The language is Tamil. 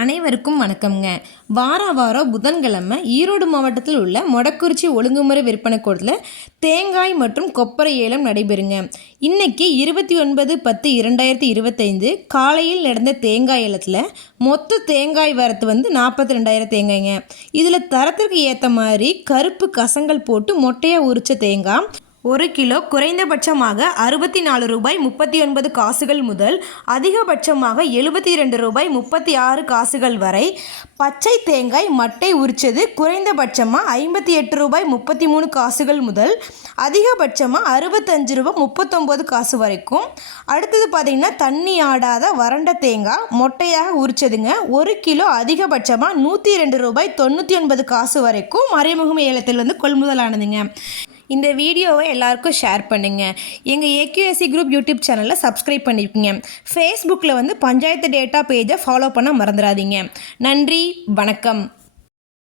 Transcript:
அனைவருக்கும் வணக்கம்ங்க. வார வாரம் புதன்கிழமை ஈரோடு மாவட்டத்தில் உள்ள மொடக்குறிச்சி ஒழுங்குமுறை விற்பனை கூடத்தில் தேங்காய் மற்றும் கொப்பரை ஏலம் நடைபெறுங்க. இன்னைக்கு இருபத்தி ஒன்பது பத்து இரண்டாயிரத்தி இருபத்தைந்து காலையில் நடந்த தேங்காய் ஏலத்தில் மொத்த தேங்காய் வரத்து வந்து நாற்பத்தி ரெண்டாயிரம் தேங்காய்ங்க. இதில் தரத்திற்கு ஏற்ற மாதிரி கருப்பு கசங்கள் போட்டு மொட்டையாக உரித்த தேங்காய் ஒரு கிலோ குறைந்தபட்சமாக அறுபத்தி நாலு ரூபாய் முப்பத்தி ஒன்பது காசுகள் முதல் அதிகபட்சமாக எழுபத்தி ரெண்டு ரூபாய் முப்பத்தி ஆறு காசுகள் வரை பச்சை தேங்காய் மட்டை உரிச்சது குறைந்தபட்சமாக ஐம்பத்தி எட்டு ரூபாய் முப்பத்தி மூணு காசுகள் முதல் அதிகபட்சமாக அறுபத்தஞ்சு ரூபாய் முப்பத்தொம்போது காசு வரைக்கும். அடுத்தது பார்த்திங்கன்னா தண்ணி ஆடாத வறண்ட தேங்காய் மொட்டையாக உரிச்சதுங்க. ஒரு கிலோ அதிகபட்சமாக நூற்றி ரெண்டு ரூபாய் தொண்ணூற்றி ஒன்பது காசு வரைக்கும் மறைமுகம் ஏலத்தில் வந்து கொள்முதலானதுங்க இந்த வீடியோவை எல்லாருக்கும் ஷேர் பண்ணுங்கள் எங்கள் ஏக்யூஎஸ்சி குரூப் யூடியூப் சேனலில் சப்ஸ்கிரைப் பண்ணியிருக்கீங்க ஃபேஸ்புக்கில் வந்து பஞ்சாயத்து டேட்டா பேஜை ஃபாலோ பண்ண மறந்துடாதீங்க. நன்றி வணக்கம்.